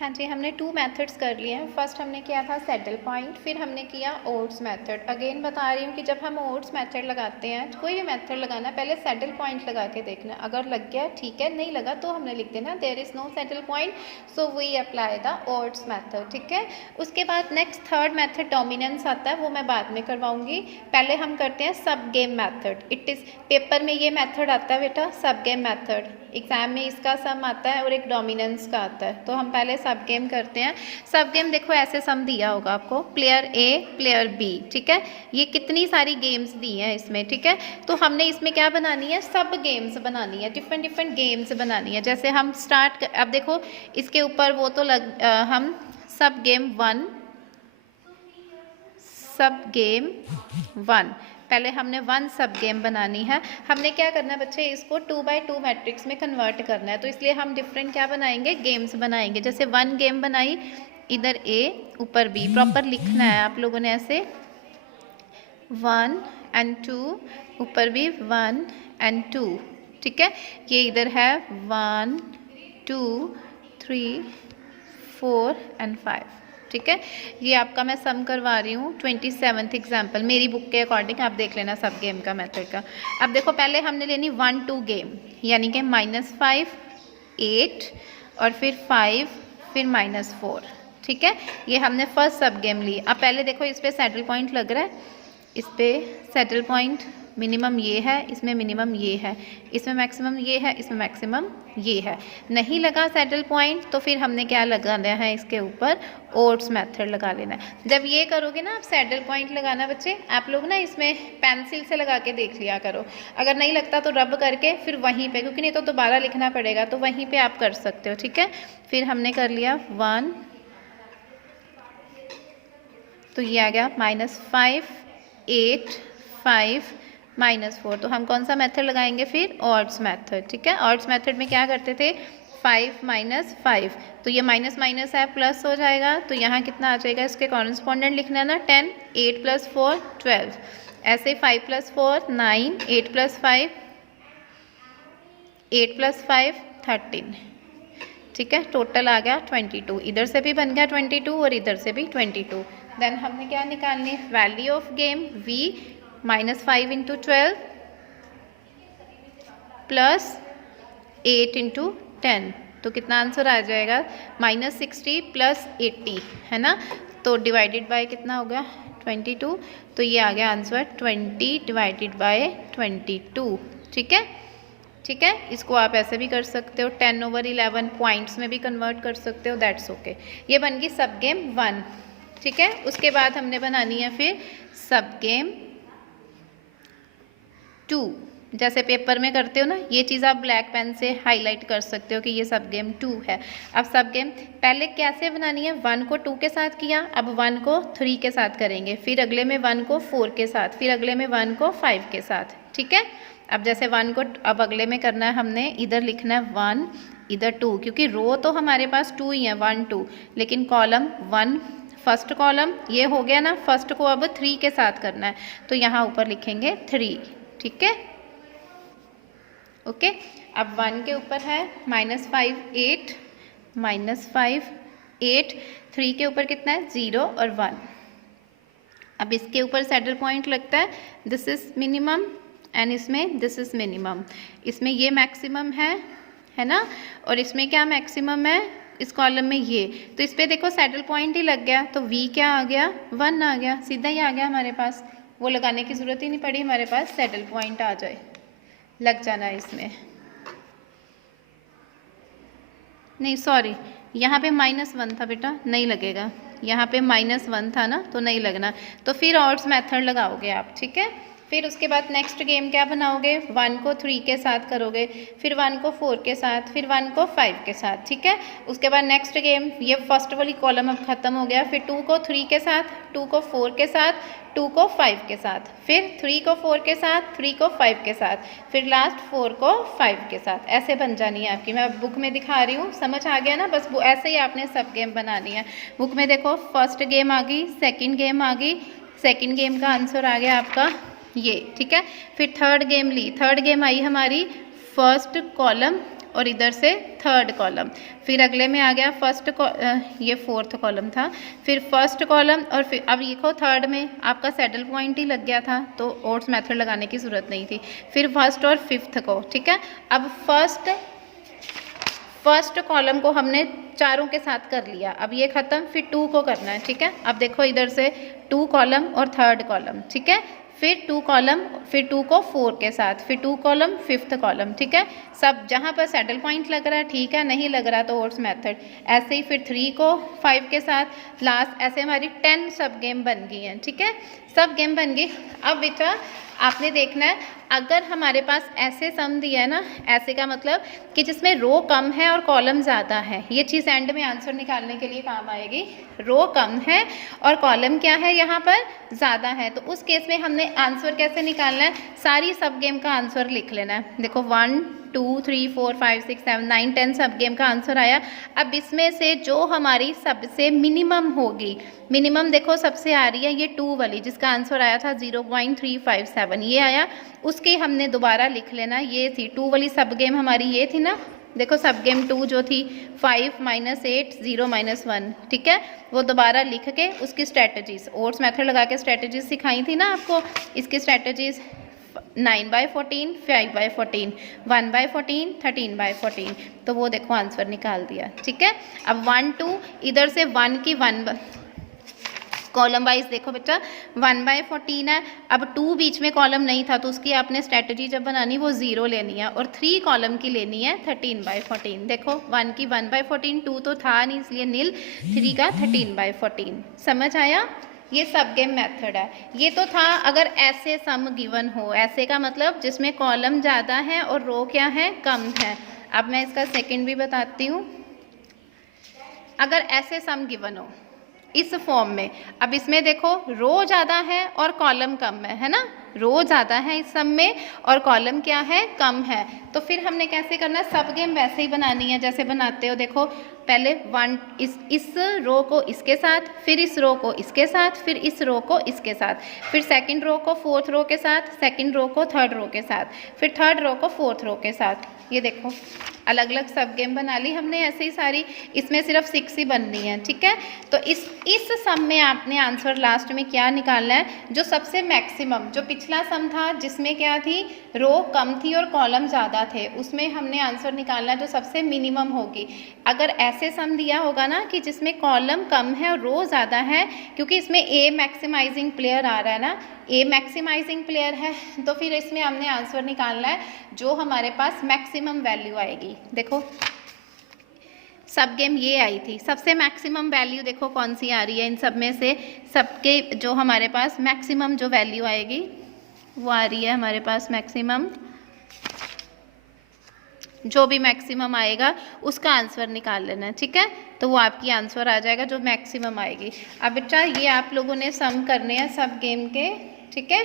हाँ जी, हमने 2 मेथड्स कर लिए हैं। फर्स्ट हमने किया था सैडल पॉइंट, फिर हमने किया ओड्स मेथड। अगेन बता रही हूँ कि जब हम ओड्स मेथड लगाते हैं, कोई भी मेथड लगाना, पहले सैडल पॉइंट लगा के देखना। अगर लग गया ठीक है, नहीं लगा तो हमने लिख देना there is no saddle point, so we apply the odds method. ठीक है, उसके बाद नेक्स्ट थर्ड मेथड डोमिनेंस आता है, वो मैं बाद में करवाऊंगी। पहले हम करते हैं सब game method. It is paper में ये मेथड आता है बेटा, सब गेम मेथड। एग्जाम में इसका सम आता है और एक डोमिनेंस का आता है। तो हम पहले सब गेम करते हैं। सब गेम देखो ऐसे सम दिया होगा आपको, प्लेयर ए प्लेयर बी। ठीक है, ये कितनी सारी गेम्स दी हैं इसमें। ठीक है, तो हमने इसमें क्या बनानी है, सब गेम्स बनानी है, डिफरेंट डिफरेंट गेम्स बनानी है। जैसे हम स्टार्ट अब देखो इसके ऊपर वो तो हम सब गेम 1, सब गेम 1, पहले हमने 1 सब गेम बनानी है। हमने क्या करना है बच्चे, इसको 2x2 मैट्रिक्स में कन्वर्ट करना है। तो इसलिए हम डिफरेंट क्या बनाएंगे, गेम्स बनाएंगे। जैसे 1 गेम बनाई, इधर ए ऊपर बी, प्रॉपर लिखना है आप लोगों ने ऐसे 1 and 2, ऊपर भी 1 and 2। ठीक है, ये इधर है 1 2 3 4 and 5। ठीक है, ये आपका मैं सम करवा रही हूँ 27th एग्जाम्पल, मेरी बुक के अकॉर्डिंग आप देख लेना सब गेम का मेथड का। अब देखो पहले हमने लेनी 1 2 गेम, यानी कि -5 8 और फिर 5 फिर -4। ठीक है, ये हमने फर्स्ट सब गेम ली। अब पहले देखो इस पर सैडल पॉइंट लग रहा है, इस पर सैडल पॉइंट मिनिमम ये है, इसमें मिनिमम ये है, इसमें मैक्सिमम ये है, इसमें मैक्सिमम ये है। नहीं लगा सैडल पॉइंट तो फिर हमने क्या लगाना है, इसके ऊपर ओड्स मेथड लगा लेना है। जब ये करोगे ना आप सैडल पॉइंट लगाना बच्चे, आप लोग ना इसमें पेंसिल से लगा के देख लिया करो। अगर नहीं लगता तो रब करके फिर वहीं पे, क्योंकि नहीं तो दोबारा लिखना पड़ेगा, तो वहीं पे आप कर सकते हो। ठीक है, फिर हमने कर लिया 1, तो ये आ गया -5 8 5 -4। तो हम कौन सा मेथड लगाएंगे फिर, ऑड्स मेथड। ठीक है, ऑड्स मेथड में क्या करते थे, 5 - 5, तो ये माइनस माइनस है प्लस हो जाएगा, तो यहाँ कितना आ जाएगा, इसके कॉरेस्पॉन्डेंट लिखना है ना 10, 8 + 4 12, ऐसे 5 + 4 9, 8 + 5 8 + 5 13। ठीक है, टोटल आ गया 22, इधर से भी बन गया 22 और इधर से भी 22। देन हमने क्या निकालनी है, value of game v -5 × 12 plus 8 × 10, तो कितना आंसर आ जाएगा, -60 + 80 है ना। तो डिवाइडेड बाय कितना हो गया 22, तो ये आ गया आंसर 20 / 22। ठीक है, ठीक है, इसको आप ऐसे भी कर सकते हो, 10/11 पॉइंट्स में भी कन्वर्ट कर सकते हो, दैट्स ओके। ये बन गई सब गेम 1। ठीक है, उसके बाद हमने बनानी है फिर सब गेम 2। जैसे पेपर में करते हो ना, ये चीज़ आप ब्लैक पेन से हाईलाइट कर सकते हो कि ये सब गेम 2 है। अब सब गेम पहले कैसे बनानी है, 1 को 2 के साथ किया, अब 1 को 3 के साथ करेंगे, फिर अगले में 1 को 4 के साथ, फिर अगले में 1 को 5 के साथ। ठीक है, अब जैसे 1 को अब अगले में करना है हमने, इधर लिखना है 1 इधर 2, क्योंकि रो तो हमारे पास 2 ही है 1 2, लेकिन कॉलम 1 फर्स्ट कॉलम ये हो गया ना, फर्स्ट को अब 3 के साथ करना है, तो यहाँ ऊपर लिखेंगे 3। ठीक है, ओके। अब 1 के ऊपर है -5 8 -5 8, 3 के ऊपर कितना है 0 और 1। अब इसके ऊपर सैडल पॉइंट लगता है, दिस इज मिनिमम एंड इसमें दिस इज मिनिमम, इसमें ये मैक्सिमम है ना, और इसमें क्या मैक्सिमम है इस कॉलम में ये, तो इस पर देखो सैडल पॉइंट ही लग गया, तो v क्या आ गया 1 आ गया, सीधा ही आ गया हमारे पास, वो लगाने की ज़रूरत ही नहीं पड़ी, हमारे पास सैडल पॉइंट आ जाए, लग जाना है इसमें। नहीं सॉरी, यहाँ पे -1 था बेटा, नहीं लगेगा, यहाँ पे -1 था ना, तो नहीं लगना, तो फिर ऑड्स मेथड लगाओगे आप। ठीक है, फिर उसके बाद नेक्स्ट गेम क्या बनाओगे, 1 को 3 के साथ करोगे, फिर 1 को 4 के साथ, फिर 1 को 5 के साथ। ठीक है, उसके बाद नेक्स्ट गेम, ये फर्स्ट वाली कॉलम अब खत्म हो गया, फिर 2 को 3 के साथ, 2 को 4 के साथ, 2 को 5 के साथ, फिर 3 को 4 के साथ, 3 को 5 के साथ, फिर लास्ट 4 को 5 के साथ, ऐसे बन जानी है आपकी। मैं बुक में दिखा रही हूँ, समझ आ गया ना, बस वो ऐसे ही आपने सब गेम बनानी है। बुक में देखो फर्स्ट गेम आ गई, सेकेंड गेम आ गई, सेकेंड गेम का आंसर आ गया आपका ये। ठीक है, फिर थर्ड गेम ली, थर्ड गेम आई हमारी फर्स्ट कॉलम और इधर से थर्ड कॉलम। फिर अगले में आ गया फर्स्ट, ये फोर्थ कॉलम था, फिर फर्स्ट कॉलम, और फिर अब लिखो थर्ड में आपका सैडल पॉइंट ही लग गया था तो ओट्स मेथड लगाने की ज़रूरत नहीं थी। फिर फर्स्ट और फिफ्थ को, ठीक है। अब फर्स्ट कॉलम को हमने चारों के साथ कर लिया, अब ये खत्म, फिर 2 को करना है, ठीक है। अब देखो इधर से 2 कॉलम और थर्ड कॉलम, ठीक है। फिर 2 कॉलम, फिर 2 को 4 के साथ, फिर 2 कॉलम, फिफ्थ कॉलम, ठीक है। सब जहाँ पर सैडल पॉइंट लग रहा है ठीक है, नहीं लग रहा तो ओट्स मेथड। ऐसे ही फिर 3 को 5 के साथ लास्ट, ऐसे हमारी 10 सब गेम बन गई हैं, ठीक है। सब गेम बन गई। अब बेटा आपने देखना है, अगर हमारे पास ऐसे सम दिया है ना, ऐसे का मतलब कि जिसमें रो कम है और कॉलम ज़्यादा है, ये चीज़ एंड में आंसर निकालने के लिए काम आएगी। रो कम है और कॉलम क्या है यहाँ पर ज़्यादा है, तो उस केस में हमने आंसर कैसे निकालना है, सारी सब गेम का आंसर लिख लेना है। देखो 1 2 3 4 5 6 7 9 10 सब गेम का आंसर आया। अब इसमें से जो हमारी सबसे मिनिमम होगी, मिनिमम देखो सबसे आ रही है ये 2 वाली, जिसका आंसर आया था 0.357, ये आया, उसके हमने दोबारा लिख लेना। ये थी 2 वाली सब गेम हमारी, ये थी ना, देखो सब गेम 2 जो थी 5 -8 0 -1, ठीक है। वो दोबारा लिख के उसकी स्ट्रेटजीज, ओट्स मेथड लगा के स्ट्रेटजीज सिखाई थी ना आपको, इसकी स्ट्रेटजीज 9/14, 5/14, 1/14, 13/14, तो वो देखो आंसर निकाल दिया, ठीक है। अब 1 2 इधर से 1 की 1 कॉलम वाइज देखो बेटा 1/14 है। अब 2 बीच में कॉलम नहीं था तो उसकी आपने स्ट्रेटजी जब बनानी वो 0 लेनी है, और 3 कॉलम की लेनी है 13/14। देखो 1 की 1/14, 2 तो था नहीं इसलिए नील, 3 का 13/14। समझ आया? ये सब गेम मेथड है। ये तो था अगर ऐसे सम गिवन हो, ऐसे का मतलब जिसमें कॉलम ज़्यादा है और रो क्या है, कम है। अब मैं इसका सेकंड भी बताती हूँ। अगर ऐसे सम गिवन हो इस फॉर्म में, अब इसमें देखो रो ज़्यादा है और कॉलम कम है ना, रो ज़्यादा है इस सम में और कॉलम क्या है, कम है। तो फिर हमने कैसे करना है, सब गेम वैसे ही बनानी है जैसे बनाते हो। देखो पहले इस रो को इसके साथ, फिर इस रो को इसके साथ, फिर इस रो को इसके साथ, फिर सेकंड रो को फोर्थ रो के साथ, सेकंड रो को थर्ड रो के साथ, फिर थर्ड रो को फोर्थ रो के साथ। ये देखो अलग अलग सब गेम बना ली हमने ऐसे ही सारी, इसमें सिर्फ 6 ही बननी है, ठीक है। तो इस सम में आपने आंसर लास्ट में क्या निकालना है, जो सबसे मैक्सिमम, जो पिछला सम था जिसमें क्या थी, रो कम थी और कॉलम ज़्यादा थे, उसमें हमने आंसर निकालना है जो सबसे मिनिमम होगी। अगर ऐसे सम दिया होगा ना कि जिसमें कॉलम कम है और रो ज़्यादा है, क्योंकि इसमें ए मैक्सिमाइजिंग प्लेयर आ रहा है ना, ए मैक्सिमाइजिंग प्लेयर है, तो फिर इसमें हमने आंसर निकालना है जो हमारे पास मैक्सिमम वैल्यू आएगी। देखो सब गेम ये आई थी, सबसे मैक्सिमम वैल्यू देखो कौन सी आ रही है, इन सब में से सबके जो हमारे पास मैक्सिमम जो वैल्यू आएगी वो आ रही है हमारे पास मैक्सिमम, जो भी मैक्सिमम आएगा उसका आंसर निकाल लेना है, ठीक है। तो वो आपकी आंसर आ जाएगा जो मैक्सिमम आएगी। अब बेटा ये आप लोगों ने सम करने हैं सब गेम के, ठीक है।